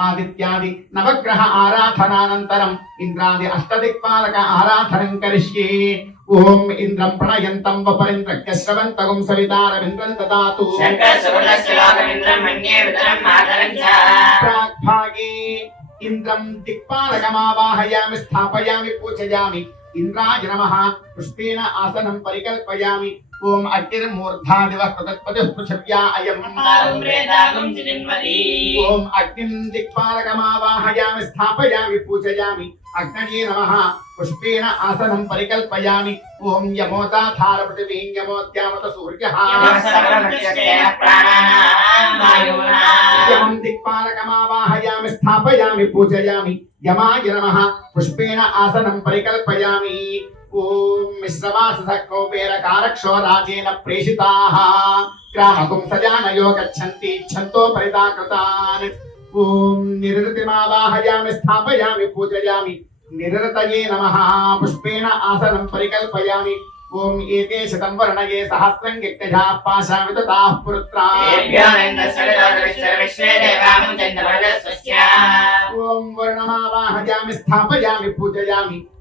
ఆదిత్యాది నవగ్రహ ఆరాధనానంతరం ఇంద్రాది అష్టదిక్పాలక ఆరాధనం కరిష్యే ఓం ఇంద్రం ప్రణయంతం వపరింద్రక్య శ్రవంతగుం సవితారవింద్రం దదాతు శంకరసురులశ్లోకమింద్రం మన్యే వితరం మాతరం చ ప్రాగ్భాగే ఇంద్రం దిక్పాలకమావాహయామి స్థాపయామి పూజయామి ఇంద్రాయ నమః పుష్పేణ ఆసనం పరికల్పయామి ఓం అగ్నిర్మూర్ధాదివ కృతత్పతి పృథివ్యా అయం ఓం అగ్నిం దిక్పాలకమావాహయామి స్థాపయామి పూజయామి అగ్నయే నమః పుష్పేణ ఆసనం పరికల్పయామి ఓం యమోదాధార పృథివీం యమోద్యామత సూర్యః యమం దిక్పాలకమావాహయామి స్థాపయామి పూజయామి యమాయ నమః పుష్పేణ ఆసనం పరికల్పయామి ఓం మిశ్రవాస కౌబేర కారక్షో రాజేన ప్రేషితాః. గ్రామకుం సజానయో గచ్చంతి ఛంతో పరిదాకృతాన్ ఓం నిరృతిమావాహయామి స్థాపయామి పూజయామి. నిరృతయే నమః. పుష్పేణ ఆసనం పరికల్పయామి. ఓం ఏతే శతం వర్ణయే సహస్రం యజ్ఞజా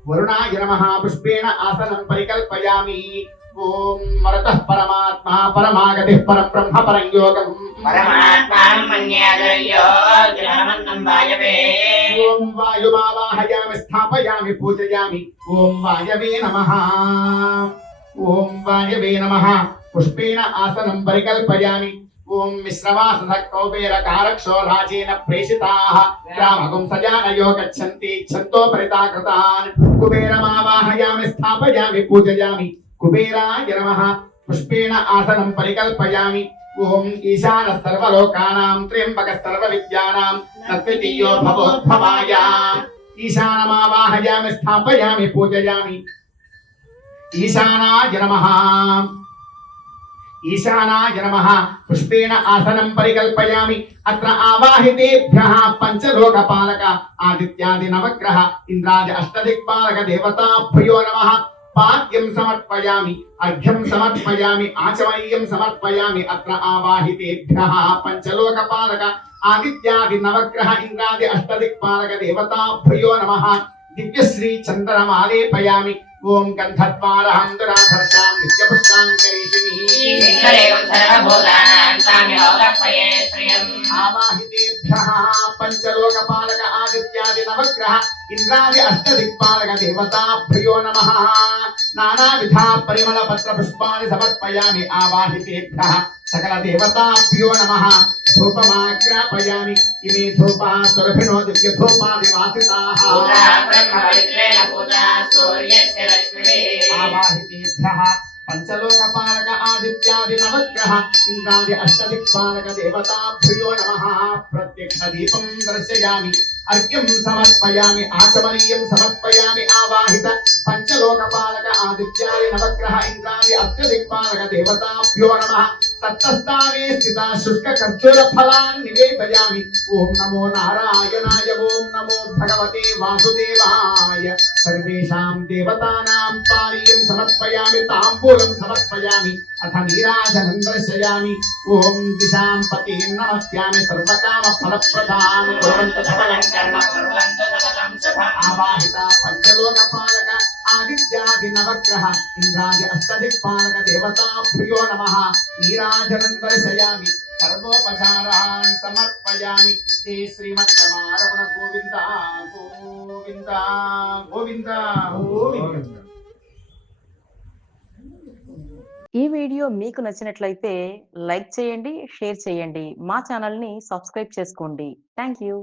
వరుణాయ నమః పుష్పేణ ఆసనం పరికల్పయామి ఓం మరతః పరమాత్మా పరమాగతిః పరబ్రహ్మ పరం యోగం పరమాత్మానం మన్యాదయ్యో గ్రహమన్నం వాయవే ఓం వాయుమావాహయామి స్థాపయామి పూజయామి ఓం వాయవే నమః ఓం వాయవే నమః పుష్పేణ ఆసనం పరికల్పయామి ఓం మిశ్రవాస కౌబేర కారక్షో రాజేన ప్రేషితాః గ్రామగుం సజానయో గచ్చంతి ఛంతో పరితాకృతాన్ కుబేరమావాహయామి స్థాపయామి పూజయామి కుబేరాయ నమః పుష్పేణ ఆసనం పరికల్పయామి ఓం ఈశాన సర్వలోకానాం త్ర్యంబక సర్వ విద్యానాం తద్వితీయో భవోద్భవాయ ఈశానమావాహయామి స్థాపయామి పూజయామి ఈశానాయ నమ. పుష్పేణ ఆసనం పరికల్పయామి. అత్ర ఆవాహితేభ్యः పంచలోకపాలక ఆదిత్యాది నవగ్రహ ఇంద్రాది అష్టదిక్పాలక దేవతాభ్యో నమ. పాద్యం సమర్పయామి. అర్ఘ్యం సమర్పయామి. ఆచమయ్యం సమర్పయామి. అత్ర ఆవాహితేభ్యः పంచలోకపాలక ఆదిత్యాది నవగ్రహ ఇంద్రాది అష్టదిక్పాలక దేవతాభ్యో నమ. దివ్యశ్రీ చంద్రమాలేపయామి ఓం గంధద్వారహం దురాధర్షాం నిత్యపుష్టాంకరీషిణి ఈశ్వరేవం సర్వభూతానాం సామ్యోగపయే శ్రియం ఆవాహితేభ్యः పంచలోకపాలక ఆదిత్యాది నవగ్రహ ఇంద్రాది అష్టదిక్పాలక దేవతాభ్యో నమః నానావిధా పరిమళ పత్ర పుష్పాన్ని సమర్పయామి ఆవాహితేభ్యः సకల దేవతాభ్యో నమః ధూపమాగ్రాపయామి ఇమే ధూపా సురభినో దివ్య ధూపాది వాసితాః పూజా బ్రహ్మవిత్రేణ పూజా సూర్యస్య రశ్మిభిः ఆవాహితేభ్యः పంచలోకపాలక ఆదిత్యాది నవగ్రహ ఇంద్రాది అష్టదిక్పాలక దేవతాభ్యో నమః ప్రత్యక్ష దీపం దర్శయామి అర్ఘ్యం సమర్పయామి ఆచమనీయం సమర్పయామి ఆవాహిత పంచలోకపాలక ఆదిత్యాది నవగ్రహ ఇంద్రాది అష్టదిక్పాలక దేవతాభ్యో నమః तत्स्थाने स्थिता शुष्क कर्चूर फलान निवेदयामि। ओम नमो नारायणाय ओम नमो भगवते वासुदेवाय। సర్వేషాం దేవతానాం పారీయం సమర్పయామి తాంబూలం సమర్పయామి అథ నీరాజనం దర్శయామి ఓం దిశాం పతిం నమస్యామి సర్వకామ ఫలప్రదాం కుర్వంత సఫలం కర్మ కుర్వంతు సతతం శుభం ఆవాహిత పంచలోకపాలక ఆదిత్యాది నవగ్రహ ఇంద్రాది సర్వోపచారాన్ సమర్పయామి. శ్రీ శ్రీమత్సమారమణ గోవింద గోవింద గోవింద. గోవింద ఈ వీడియో మీకు నచ్చినట్లయితే లైక్ చేయండి షేర్ చేయండి. మా ఛానల్ని సబ్స్క్రైబ్ చేసుకోండి. Thank you.